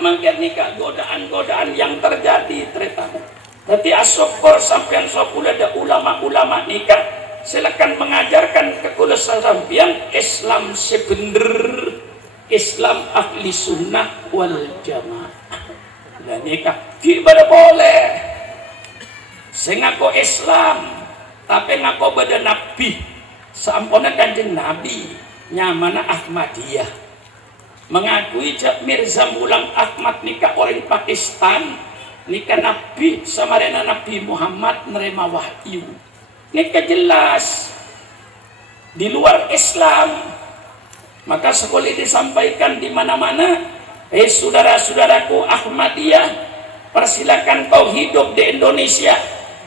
mangkat nikah godaan-godaan yang terjadi tretan. Tapi asyukur sampean sopula ada ulama-ulama nikah silakan mengajarkan ke kula sampean Islam sebener, Islam ahli sunnah wal jamaah. Dan nikah tidak boleh sing ngaku Islam tapi ngaku bada nabi sampuna kanjeng nabi nyamana Ahmadiyah mengakui Mirza Ghulam Ahmad nikah orang Pakistan nikah nabi samarena Nabi Muhammad nerima wahyu nikah jelas di luar Islam. Maka sekolah disampaikan di mana-mana, saudara-saudaraku Ahmadiyah, persilakan kau hidup di Indonesia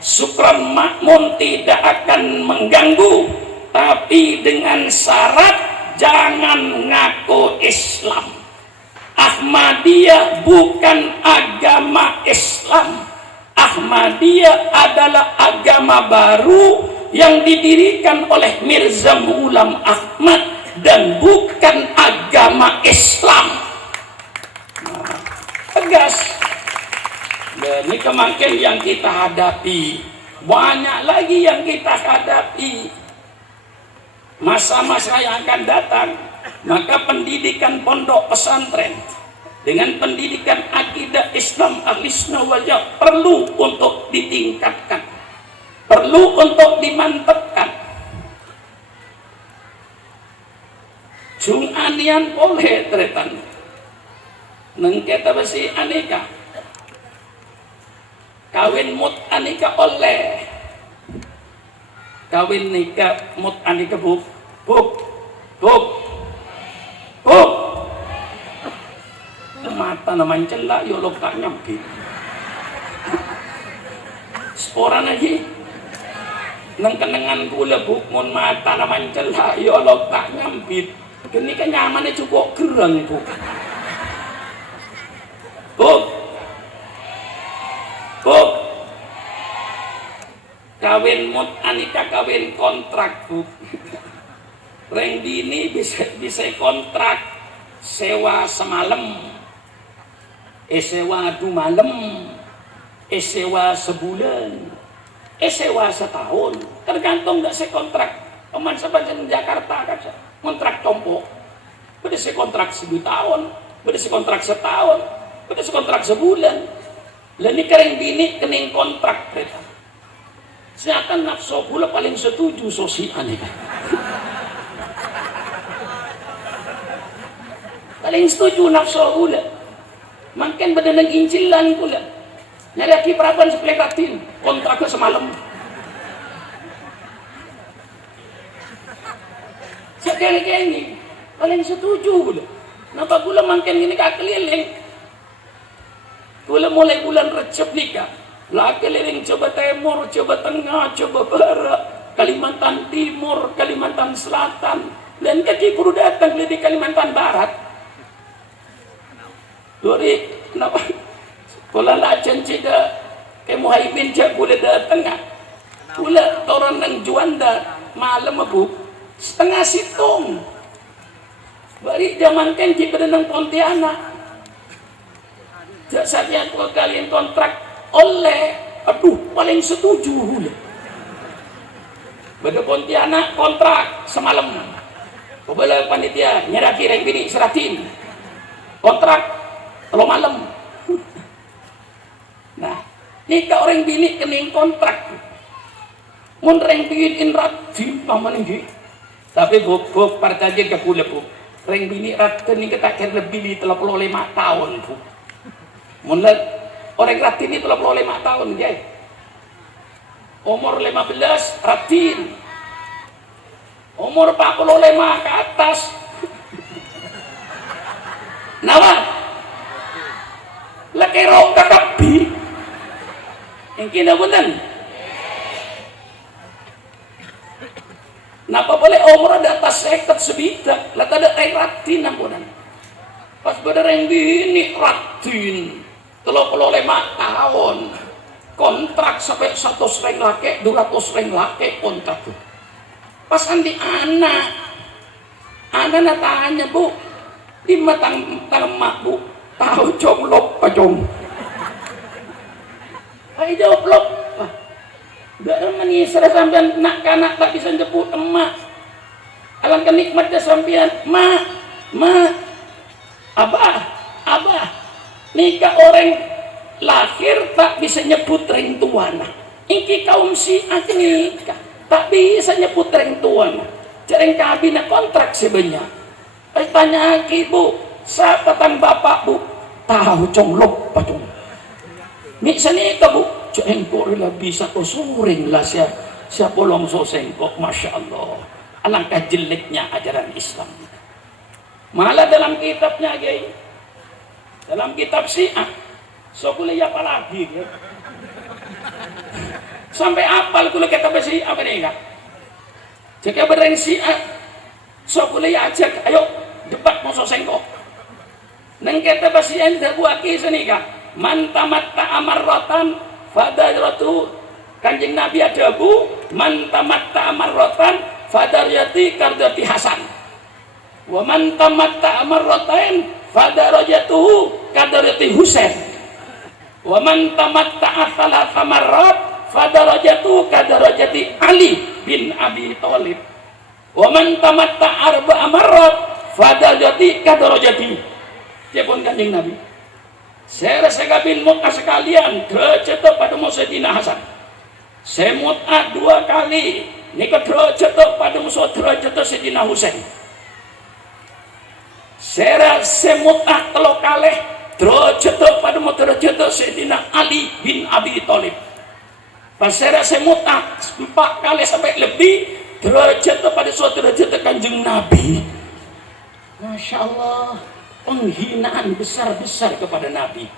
sukron makmun tidak akan mengganggu, tapi dengan syarat jangan ngaku Islam. Ahmadiyah bukan agama Islam. Ahmadiyah adalah agama baru yang didirikan oleh Mirza Ghulam Ahmad dan bukan agama Islam. Nah, tegas. Dan ini kemakin yang kita hadapi, banyak lagi yang kita hadapi. Masa-masa yang akan datang, maka pendidikan pondok pesantren dengan pendidikan akidah Islam ahli sunnah wal jamaah perlu untuk ditingkatkan, perlu untuk dimantapkan. Jung anian boleh tretan nengketa besi aneka kawin mut aneka oleh kawin nikah mut aneka buk mata namanya celak ya Allah tak nyampe seorang aja nang kenangan gula bukmun mata namanya celak ya Allah tak nyampe ini kan nyamannya cukup gerang bu kawin mut anika kawin kontrak bu reng dini bisa kontrak sewa semalam sewa 2 malam sewa sebulan sewa setahun tergantung nggak saya kontrak teman sepanjang Jakarta kan kontrak tompo beda saya kontrak 1 tahun beda saya kontrak setahun beda saya kontrak sebulan dan ini kering bini kening kontrak mereka seakan nafsu pula paling setuju sosial ini paling setuju nafsu pula makin bedenang incilan pula nyari perapan sepelekatin kontraknya semalam sekali ini paling setuju pula kenapa pula makin ini keliling pula mulai bulan Recep nikah lah keliling coba timur, coba tengah, coba barat Kalimantan Timur, Kalimantan Selatan dan kaki perlu datang di Kalimantan Barat Dori, kenapa? Kalau lacan cida, kayak Muhaimin cak boleh datang nggak? Pula orang nang Juanda malam abu setengah situng. Balik zaman kan kita nang Pontianak. Jak saja kalau kalian kontrak oleh, aduh paling setuju hula. Pada Pontianak kontrak semalam. Kebala panitia nyeraki reng bini seratin kontrak. Kalau malam, nah, nikah orang bini kening kontrak, mun reng bikin ratin paman ini, tapi buk partaje ke pula buk, reng bini rat kening ketakir lebih di 35 tahun buk, mun orang ratin ini 35 tahun jay, umur 15 ratin, umur 45 ke atas, nawa. Laki rok kakabi yang kina bulan napa boleh umur ada atas seket sebidak lah ada air ratin ampunan pas pada yang gini ratin 35 tahun kontrak sampai 100 reng laki 200 reng laki kontrak pas andi anak tanya bu di matang mak bu tahu cung lop apa cung? Ayo jawab lop. Gak menyisir sampean nak kanak tak bisa jemput emak. Alangkah nikmatnya sampean, ma, abah. Nikah orang lahir tak bisa nyebut ring tuana. Iki kaum Syiah nikah tak bisa nyebut ring tuana. Jarang kabinet kontrak sebenarnya. Tanya lagi bu, siapa tang bapak bu? Tahu cung lop apa cung? Nik senika bu, cengkok lebih satu suring lah siapa bolong so sengkok, masya Allah. Alangkah jeleknya ajaran Islam. Malah dalam kitabnya gay, dalam kitab Syiah, so kuliah apa lagi? Ya? Sampai apal kuliah kitab Syiah apa nih kak? Jika bereng Syiah, so kuliah aja, ayo debat mau so sengkok. Neng kitab Syiah tidak buat kisah nih kak. Man tamatta amarrotan fadaratu, kanjeng Nabi ada bu, man tamatta amarrotan fadariyati kardati hasan, wa man tamatta amarrotain fadarajatuhu kadarati husain, wa man tamatta thalatha marrat fadarajatuhu kadarajati ali bin abi thalib, wa man tamatta arba'a marrat fadarajati kadarajati. Dia pun kanjeng Nabi saya rasa kabin mut'ah sekalian derajat pada Sayyidina Hasan. Saya mut'ah 2 kali nikah derajat pada derajat Sayyidina Husain. Saya rasa mut'ah 3 kali derajat pada derajat Sayyidina Ali bin Abi Thalib. Pas saya rasa mut'ah 4 kali sampai lebih derajat pada derajat kanjeng Nabi. Masya Allah. Penghinaan besar-besar kepada Nabi.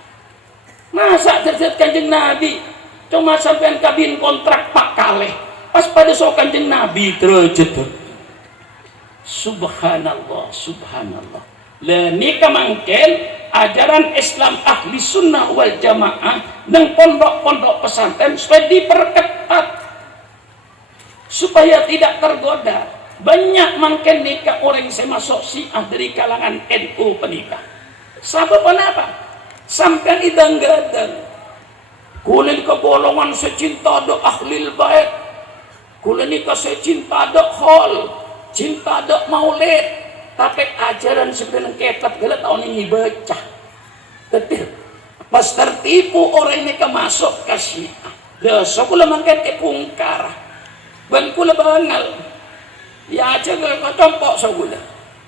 Masa derajat kanjeng Nabi cuma sampai kabin kontrak 4 kali, pas pada so kanjeng Nabi derajat. Subhanallah, subhanallah. Lenika mangken ajaran Islam ahli sunnah wal jamaah dan pondok-pondok pesantren supaya diperketat supaya tidak tergoda. Banyak mangken nikah orang saya masuk Syiah dari kalangan NU penikah. Sebab apa? Sampai idang-gadang. Kulen ke golongan secinta do ahlil bait. Kulen nikah secinta do khol, cinta do maulid. Tapi ajaran sebenarnya kitab gelat tahun ini baca. Betul. Pas tertipu orang nikah masuk ke Syiah. Dah sekolah mangken kepungkar. Ban kula bangal. Ya aja ke contoh segala.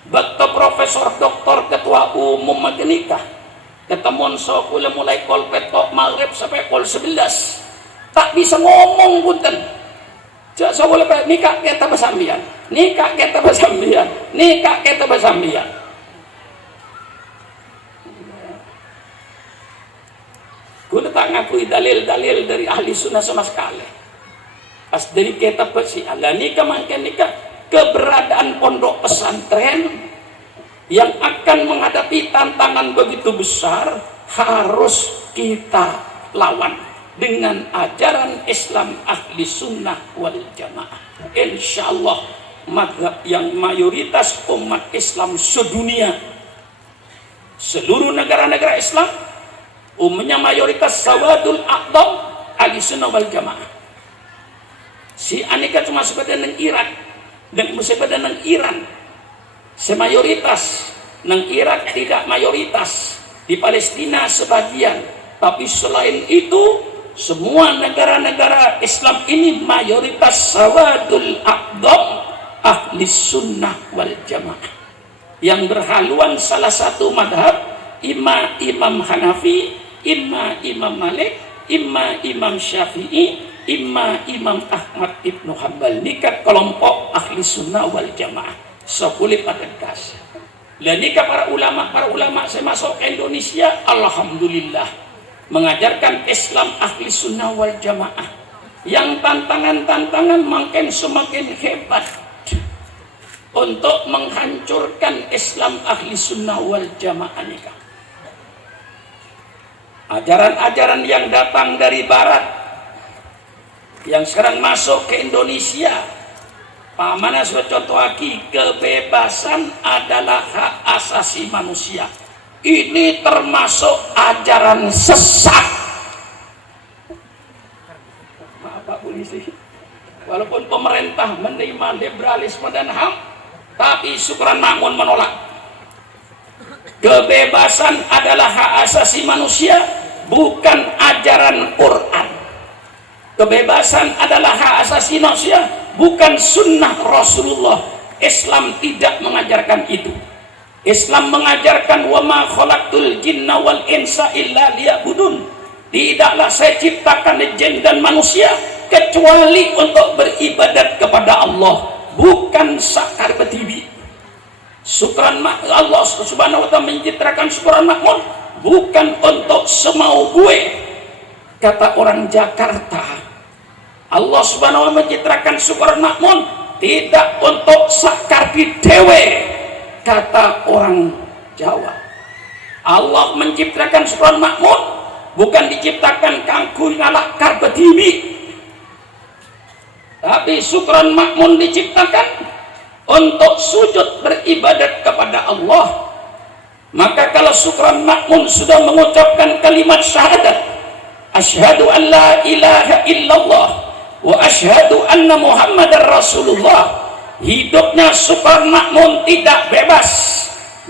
Betul profesor doktor ketua umum nikah. Ketemuan sekula mulai kol petok maghrib sampai kol 11. Tak bisa ngomong punten. Jak segala nikah kita besambian. Nikah kita besambian. Nikah kita besambian. Kuda tak ngakui dalil-dalil dari ahli sunnah sama sekali. Pas dari kitab Syiah nikah makin nikah. Keberadaan pondok pesantren yang akan menghadapi tantangan begitu besar harus kita lawan dengan ajaran Islam ahli sunnah wal jamaah. Insya Allah mazhab yang mayoritas umat Islam sedunia, seluruh negara-negara Islam umumnya mayoritas sawadul aqdam ahli sunnah wal jamaah. Si aneka cuma sebagian dengan Irak dan sebagian dengan Iran, semayoritas nang Irak tidak mayoritas, di Palestina sebagian, tapi selain itu semua negara-negara Islam ini mayoritas sawadul aqdam ahli sunnah wal jamaah yang berhaluan salah satu madhab, imam Hanafi, imam Malik, imam Syafi'i, Imam Ahmad Ibnu Hanbal. Nikah kelompok ahli sunnah wal jamaah sekulit tegas. Dan nikah para ulama saya masuk ke Indonesia, alhamdulillah mengajarkan Islam ahli sunnah wal jamaah yang tantangan makin semakin hebat untuk menghancurkan Islam ahli sunnah wal jamaah nikah. Ajaran-ajaran yang datang dari barat yang sekarang masuk ke Indonesia, pamanah sudah contoh lagi, kebebasan adalah hak asasi manusia. Ini termasuk ajaran sesat. Maaf Pak Polisi, walaupun pemerintah menerima liberalisme dan HAM, tapi Syukran Makmun menolak. Kebebasan adalah hak asasi manusia, bukan ajaran Quran. Kebebasan adalah hak asasi manusia, bukan sunnah Rasulullah. Islam tidak mengajarkan itu. Islam mengajarkan wa ma khalaqtul jinna wal insa illa liya'budun. Tidaklah saya ciptakan jin dan manusia kecuali untuk beribadat kepada Allah, bukan sakar betibi. Syukran Allah Subhanahu wa taala menciptakan Syukran Makmun bukan untuk semau gue, kata orang Jakarta. Allah Subhanahu wa taala menciptakan Syukran Makmun tidak untuk sakar dewe, kata orang Jawa. Allah menciptakan Syukran Makmun bukan diciptakan kangku ngalak karbetibi, tapi Syukran Makmun diciptakan untuk sujud beribadat kepada Allah. Maka kalau Syukran Makmun sudah mengucapkan kalimat syahadat, asyhadu an la ilaha illallah wa asyhadu anna muhammadar rasulullah, hidupnya Syukran Makmun tidak bebas,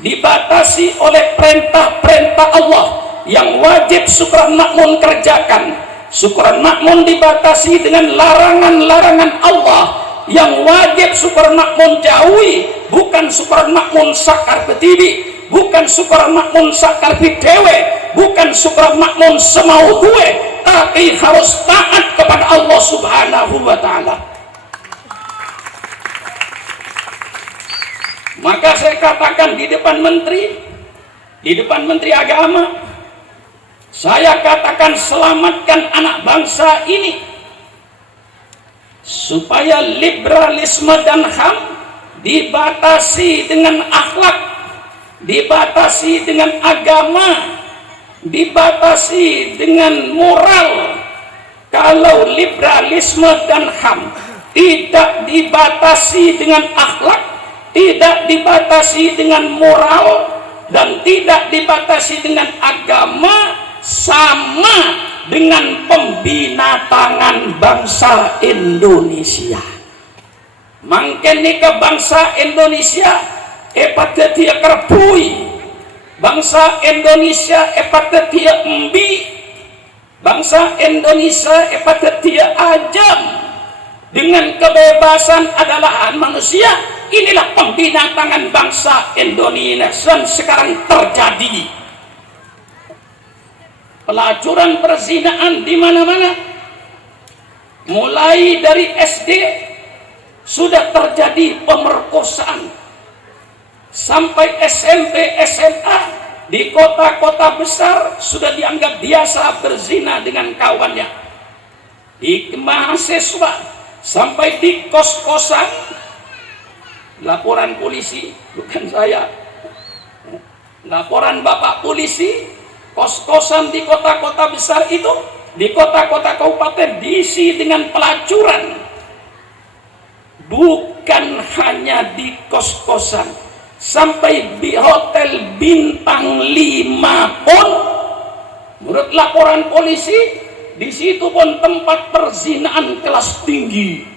dibatasi oleh perintah-perintah Allah yang wajib Syukran Makmun kerjakan. Syukran Makmun dibatasi dengan larangan-larangan Allah yang wajib Syukran Makmun jauhi, bukan Syukran Makmun sakar betibi, bukan Syukran Makmun sakar dewe, bukan Syukran Makmun semau gue, tapi harus taat kepada Allah Subhanahu wa taala. Maka saya katakan di depan menteri agama, saya katakan selamatkan anak bangsa ini supaya liberalisme dan HAM dibatasi dengan akhlak, dibatasi dengan agama, dibatasi dengan moral. Kalau liberalisme dan HAM tidak dibatasi dengan akhlak, tidak dibatasi dengan moral, dan tidak dibatasi dengan agama, sama dengan pembinatangan bangsa Indonesia. Mangkene ke bangsa Indonesia pada dia kerbui, bangsa Indonesia pada dia embi, bangsa Indonesia pada dia ajam. Dengan kebebasan adalah hak manusia. Inilah pembinatangan bangsa Indonesia dan sekarang terjadi. Pelacuran perzinaan di mana-mana, mulai dari SD sudah terjadi pemerkosaan, sampai SMP, SMA, di kota-kota besar sudah dianggap biasa berzina dengan kawannya. Di mahasiswa sampai di kos-kosan, laporan polisi, bukan saya, laporan Bapak polisi, kos-kosan di kota-kota besar itu, di kota-kota kabupaten diisi dengan pelacuran. Bukan hanya di kos-kosan, sampai di hotel bintang 5 pun, menurut laporan polisi, di situ pun tempat perzinaan kelas tinggi.